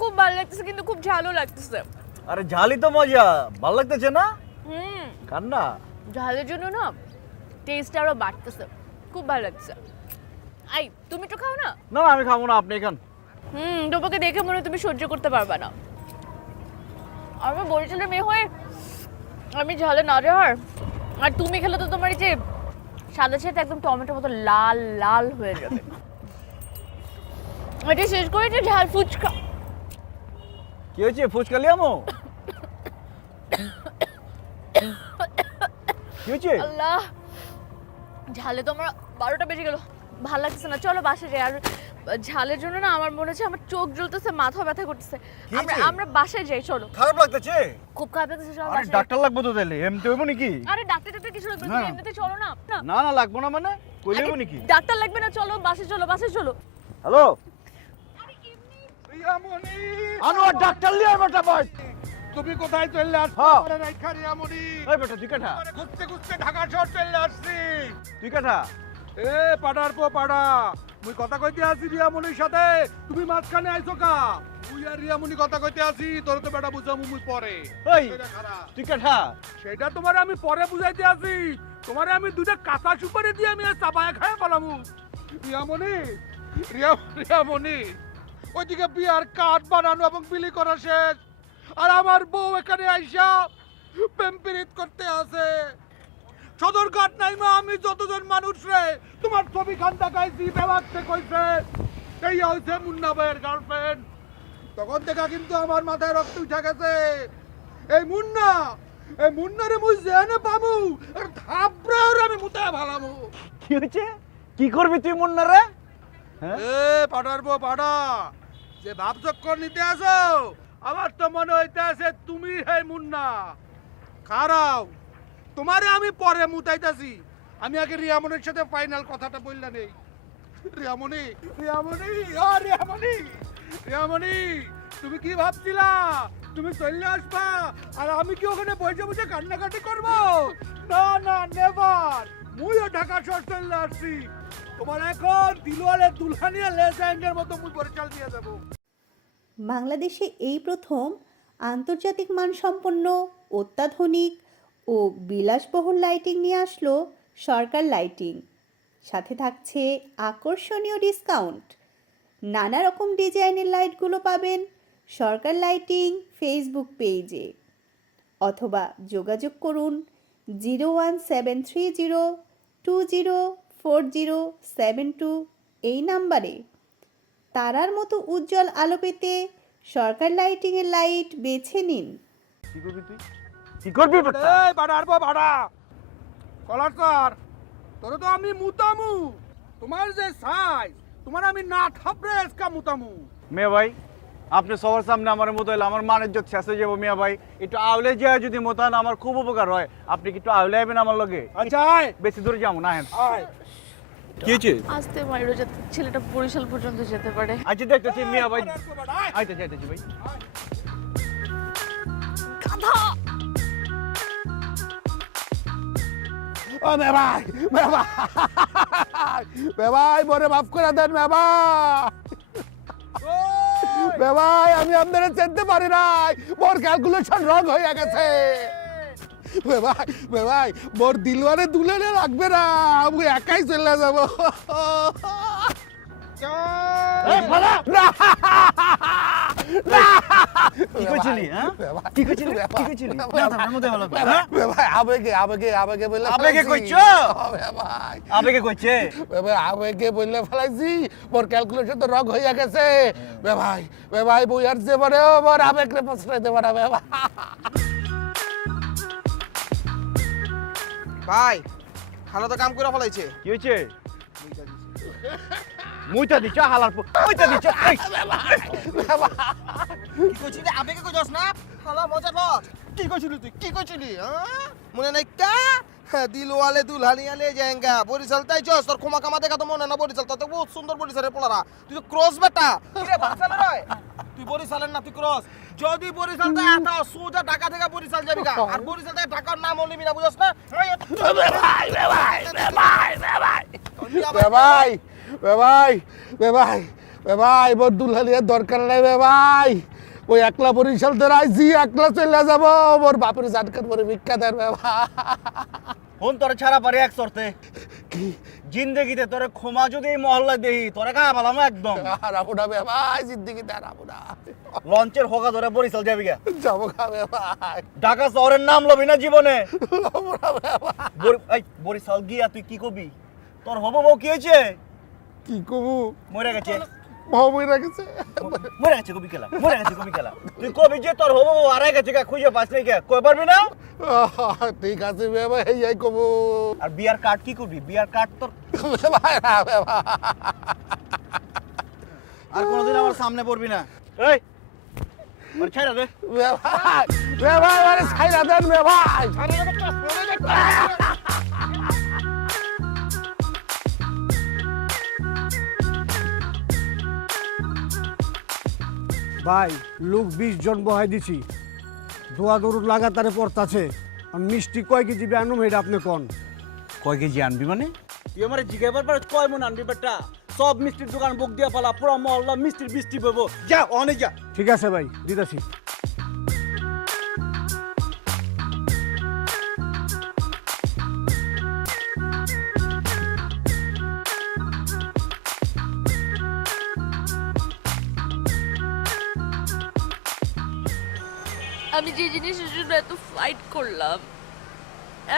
খুব ভালো লাগতেছে, কিন্তু খুব ঝালও লাগতেছে। আরে ঝালই তো মজা, ভালো লাগতেছে না? হুম, খান না। ঝালের জন্য না টেস্ট আরো বাড়তেছে, খুব ভালো লাগছে। আই তুমি তো খাও না? না আমি খাবো না, আপনি খান। তোমাকে দেখে মনে হয় তুমি সহ্য করতে পারবে না। আমার বরিশালের মেয়ে হয়ে আমি ঝালে না রে হার। আর তুমি খেলে তো তোমার এই যে সাদা সাথে একদম টমেটোর মতো লাল লাল হয়ে যাবে। এটা শেষ করে যে ঝাল ফুচকা। কি হয়েছে, ফুচকা লিয়ামো? কি হয়েছে? আল্লাহ, ঝালে তো আমার 12টা বেজে গেল, ভাল লাগতেছে না, চলো বাসে যাই। আর ঝালের জন্য না আমার মনে হচ্ছে আমার চোখ জ্বলতেছে, মাথা ব্যথা করতেছে। কি আমরা হয়েছে? আমরা বাসায় যাই, চলো। খারাপ লাগতেছে? খুব খারাপ লাগতেছে, চলো আরে বাসায় যাই। ডাক্তার লাগবে তো তাহলে, এমনি হইব নাকি? আরে ডাক্তার টাক্তার কিছু লাগবে না, না। তুমি এমনিতে চলো না। না না না লাগবো না মানে কইলে হইব নাকি? ডাক্তার লাগবে না, চলো বাসে, চলো বাসে চলো। হ্যালো আনোয়ার, ডাক্তার লিয়ার বেটা বল। তুমি কোথায় চলে হ্যাঁ। আসছো রাইখা রিয়ামণি? এই বেটা তুই কাটা, ঘুরতে ঘুরতে ঢাকা শহর চলে আসছি। তুই কাটা। এ পাড়ার পো পাড়া, মুই কথা কইতে আছি রিয়ামণির সাথে, তুমি মাঝখানে আইছো কা? মুই আর রিয়ামণি কথা কইতে আছি, তোর তো বেটা বুঝামু মুই পরে। এই সেটা খারাপ। তুই কাটা। সেটা তোমারে আমি পরে বুঝাইতে আছি। তোমারে আমি দুইটা কাঁচা সুপারি দিয়ে আমি চাপায় খায় পালামু। রিয়ামণি, রিয়ামণি, ওইদিকে বিয়ার কাঠ বানানো এবং বিলি করা শেষ, আর আমার বউ এখানে আইসা প্রেম পীড়িত করতে আছে। সদরঘাট নাইমা আমি যতজন মানুষ রে তোমার ছবি খান দেখাইছি, বেবাকতে কইছে এই হইছে মুন্না ভাইয়ের গার্লফ্রেন্ড। তখন দেখা কিন্তু আমার মাথায় রক্ত উঠে গেছে। এই মুন্নারে মুই জেনে পামু, আর থাপড়ে ওরে আমি মুতায় ভালামু। কি হয়েছে? কি করবি তুই মুন্না রে? এ পাড়ার বউ পাড়া, যে ভাব চক্কর নিতে আসো, আমার তো মনে হইতে আছে তুমি হে মুন্না। খারাও, তোমারে আমি পরে মুতাইতাছি। আমি আগে রিয়ামণির সাথে ফাইনাল কথাটা বললা নেই। রিয়ামণি, রিয়ামণি, ও রিয়ামণি, রিয়ামণি, তুমি কি ভাবছিলা তুমি চলে আসবা আর আমি কি ওখানে বসে বসে কান্নাকাটি করবো? না না, নেভার। মুইও ঢাকা শহর চলে আসছি। তোমার এখন দিলওয়ালে দুলহানিয়া লেজাঙ্গের মতো মুই পরিচাল দিয়ে যাবো। বাংলাদেশে এই প্রথম আন্তর্জাতিক মানসম্পন্ন অত্যাধুনিক ও বিলাসবহুল লাইটিং নিয়ে আসলো সরকার লাইটিং। সাথে থাকছে আকর্ষণীয় ডিসকাউন্ট। নানা রকম ডিজাইনের লাইটগুলো পাবেন সরকার লাইটিং ফেসবুক পেজে, অথবা যোগাযোগ করুন 01730204072 এই নাম্বারে। তারার মতো উজ্জ্বল আলো পেতে সরকার লাইটিংয়ের লাইট বেছে নিন। কি করবি তুই? কি করবি বেটা? এই বাড়ার বউ ভাড়া কলার স্যার, তোর তো আমি মুতামু। তোমার যে সাইজ, তোমার আমি না থাপড়ে এসকা মুতামু। মিয়া ভাই, আপনি সবার সামনে আমার মতো এলে আমার মানের যত শেষ হয়ে যাবো। মিয়া ভাই, একটু আউলে যায় যদি মতান আমার খুব উপকার হয়। আপনি কি একটু আউলে আইবেন আমার লগে? আচ্ছা আয়, বেশি দূরে যাবো না। আয়। কি হয়েছে? আসতে মাইরো, যাতে ছেলেটা বরিশাল পর্যন্ত যেতে পারে। আচ্ছা দেখতেছি মিয়া ভাই, বাড়ার বউ ভাড়া, আয়। আইতে যাইতেছি ভাই। ও মে ভাই, মে ভাই, মে ভাই, মোরে মাফ করে দেন মে ভাই। মে ভাই, আমি আপনারা চিনতে পারি নাই, মোর ক্যালকুলেশন রং হয়ে গেছে। মে ভাই, মোর দিলওয়ারে দুলারে লাগবে না, আমি একাই চলে যাব। এই ভালা, না, কি কইছিলি? হ্যাঁ কি কইছিলি? কি কইছিলি? না আমার মধ্যে ভালো করে। হ্যাঁ মে ভাই, আবেগে বলে আবেগে ফেলাইছি। কইছো? মে ভাই, আবেগে কইছে? আবেগে বললে ফেলাইছি, মোর ক্যালকুলেশন তো রং হইয়া গেছে। বে ভাই বই আর যে পারে মোর আবেগরে পছরাইতে পারে। বে ভাই, খালা তো কাম করে ফেলাইছে। কি হয়েছে? মুইতা দিছ হালার মুইতা দিছ। এই কি কইছিস রে, আবেগে কইছস না? খালা মজা লস। কি কইছিলি তুই? কি কইছিলি? হ্যাঁ? মনে নাই কা? দিলওয়ালে দুলহানিয়া লে যায়েঙ্গা। বরিশাল তাই জস, তোর ক্ষমা কামা দেখা তো মনে না বরিশাল। তো বহুত সুন্দর বরিশালের পোলারা। তুই তো ক্রস বেটা। কি রে বরিশালের রয়? তুই বরিশালের না, তুই ক্রস। যদি বরিশাল তাই আতা সোজা ঢাকা থেকে বরিশাল যাবি গা। আর বরিশাল থেকে ঢাকার নাম নিবি না, বুঝছস না? বে ভাই, মোর দুলহানিয়ার দরকার নাই বে ভাই। ওই একলা বরিশাল ধরে আইছি, একলা চলে যাব। মোর বাপের জানকার পরে ভিক্ষা দেন বে ভাই। ফোন তোরে ছাড়া পারে এক শর্তে। কি? জিন্দেগিতে তোরে ক্ষমা যদি এই মহল্লায় দেই তোরে খাওয়া পালাম একদম। হারাবো না বে ভাই, জিন্দিগিতে হারাবো না। লঞ্চের হোকা ধরে বরিশাল যাবি গা। যাবো খাবে ভাই, ঢাকা শহরের নাম লবি না জীবনে। যাবো না বে ভাই। এই বরিশাল গিয়া তুই কি কবি? তোর হবো বউ কি হয়েছে? কি কবু? মরে গেছে। বউ মরে গেছে। মরে গেছে কবি খেলা, মরে গেছে কবি খেলা। তুই কবি যে তোর হবো আড়াই গেছে খুঁজে পাস নাই কে, কই পারবি না? ঠিক আছে বেবা, এই কব। আর বিয়ার কার্ড কি করবি? বিয়ার কার্ড তোর আর কোনোদিন আমার সামনে পড়বি না। এই ওর ছাইরা দে। বেবা আরে ছাইরা দেন বেবা। ভাই লোক 20 জন বহাই দিছি, দোয়া দরুদ লাগাতারে পড়তাছে। আর মিষ্টি কয় কেজি আনুম এটা আপনি কোন? কয় কেজি আনবি মানে? তুই আমারে জিগাইবার পারে কয় মন আনবি বেটা? সব মিষ্টির দোকান বুক দিয়া পালা, পুরো মহল্লা মিষ্টির বৃষ্টি পাবো। যা অনেক যা। ঠিক আছে ভাই, দিতাছি। আমি যে জিনিসের জন্য এত ফাইট করলাম,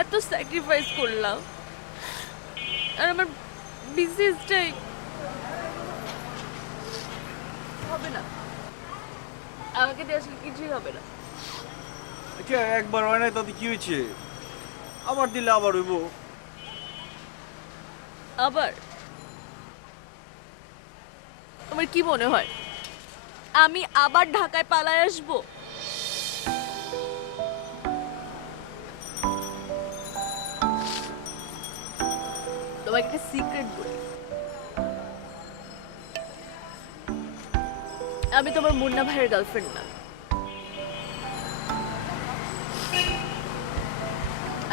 এত স্যাক্রিফাইস করলাম, আর আমার বিজনেসটাই হবে না, আমাকে দিয়ে আসলে কিছুই হবে না। আচ্ছা একবার হয় নাই তাতে কি হয়েছে? আবার দিলে আবার হইব। আবার তোমার কি মনে হয় আমি আবার ঢাকায় পালায় আসবো? তোমাকে একটা সিক্রেট বলি, আমি তোমার মুন্না ভাইয়ের গার্লফ্রেন্ড না।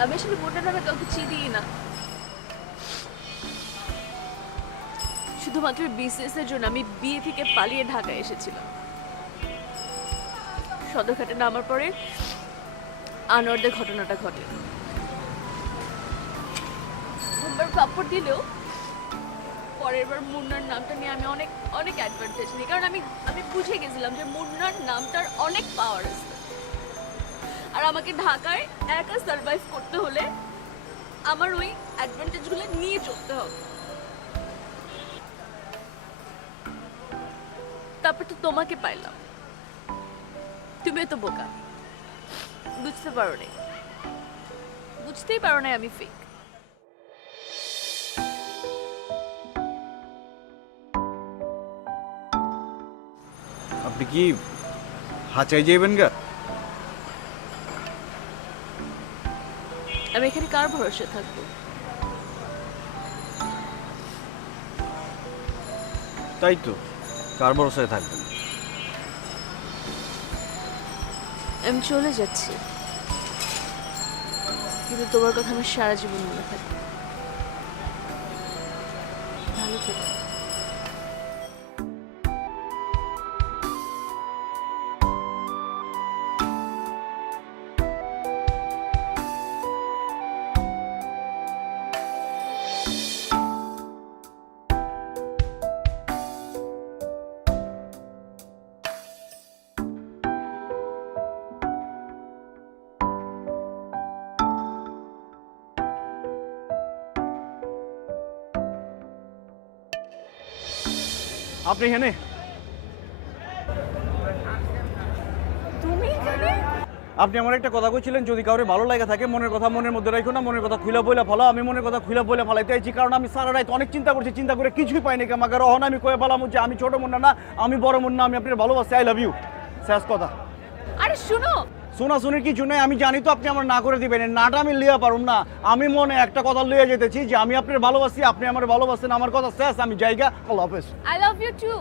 আমি আসলে মুন্না নামে কাউকে চিনি না, শুধুমাত্র বিসিএস এর জন্য আমি বিয়ে থেকে পালিয়ে ঢাকায় এসেছিলাম। সদরঘাটে নামার পরে আনোয়ারদের ঘটনাটা ঘটে। দুবার পাপড় দিলেও পরের বার মুন্নার নামটা নিয়ে আমি অনেক অনেক অ্যাডভান্টেজ নিই, কারণ আমি বুঝে গেছিলাম যে মুন্নার নামটার অনেক পাওয়ার আছে। আর আমাকে ঢাকায় একা সার্ভাইভ করতে হলে আমার ওই অ্যাডভান্টেজগুলো নিয়ে চলতে হবে। তারপর তো তোমাকে পাইলাম, তুমিও তো বোকা, বুঝতে পারো নাই, বুঝতেই পারো নাই আমি ফেক। আপনি কি হাঁচাই যাইবেন গা? আমি এখানে কার ভরসা থাকবো? তাই তো, কার ভরসায় থাকবেন? আমি চলে যাচ্ছি, কিন্তু তোমার কথা আমার সারা জীবন মনে থাকবে। ভালো থেকো। আপনি এখানে? তুমি এখানে? আপনি আমার একটা কথা কইছিলেন, যদি কাউরে ভালো লাগা থাকে মনের কথা মনের মধ্যে রাখো না, মনের কথা খুলে বইলা ফেলো। আমি মনের কথা খুলে বইলা ফেলাইতে আইছি, কারণ আমি সারা রাত অনেক চিন্তা করছি, চিন্তা করে কিছুই পাইনি। আমাকে রহন আমি কয়ে ফেলাম যে আমি ছোট মুন্না না, আমি বড় মুন্না, আমি আপনার ভালোবাসি, আই লাভ ইউ, শেষ কথা। আরে শুনো, শোনাশুনির কিছু নেই, আমি জানি তো আপনি আমার না করে দিবেন, নাটা আমি লিয়া পারুম না। আমি মনে একটা কথা লইয়া যেতেছি যে আমি আপনার ভালোবাসি, আপনি আমার ভালোবাসেন, আমার কথা শেষ, আমি জায়গা, আল্লাহ হাফেজ। I love you too.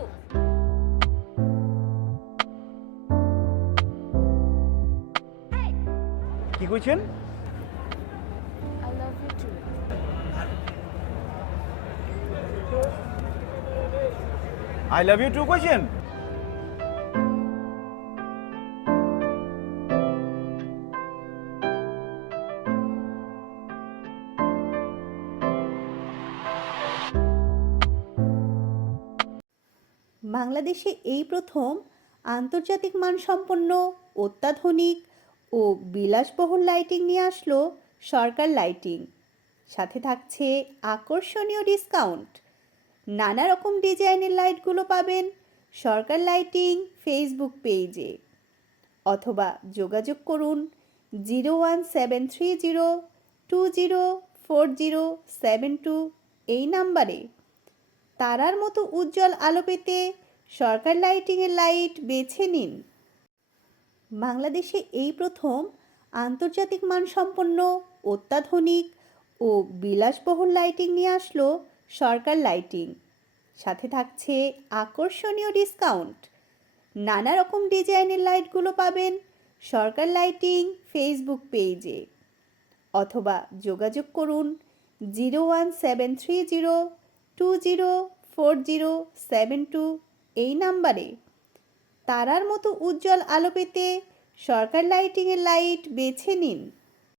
কি কইছেন? I love you too. I love you too কইছেন? বাংলাদেশে এই প্রথম আন্তর্জাতিক মানসম্পন্ন অত্যাধুনিক ও বিলাসবহুল লাইটিং নিয়ে আসলো সরকার লাইটিং। সাথে থাকছে আকর্ষণীয় ডিসকাউন্ট। নানা রকম ডিজাইনের লাইটগুলো পাবেন সরকার লাইটিং ফেসবুক পেজে, অথবা যোগাযোগ করুন 01730204072 এই নাম্বারে। তারার মতো উজ্জ্বল আলো পেতে সরকার লাইটিংয়ের লাইট বেছে নিন। বাংলাদেশে এই প্রথম আন্তর্জাতিক মানসম্পন্ন অত্যাধুনিক ও বিলাসবহুল লাইটিং নিয়ে আসলো সরকার লাইটিং। সাথে থাকছে আকর্ষণীয় ডিসকাউন্ট। নানা রকম ডিজাইনের লাইটগুলো পাবেন সরকার লাইটিং ফেসবুক পেজে, অথবা যোগাযোগ করুন 01730204072 এই নাম্বারে। তারার মতো উজ্জ্বল আলো পেতে সরকার লাইটিংয়ের লাইট বেছে নিন।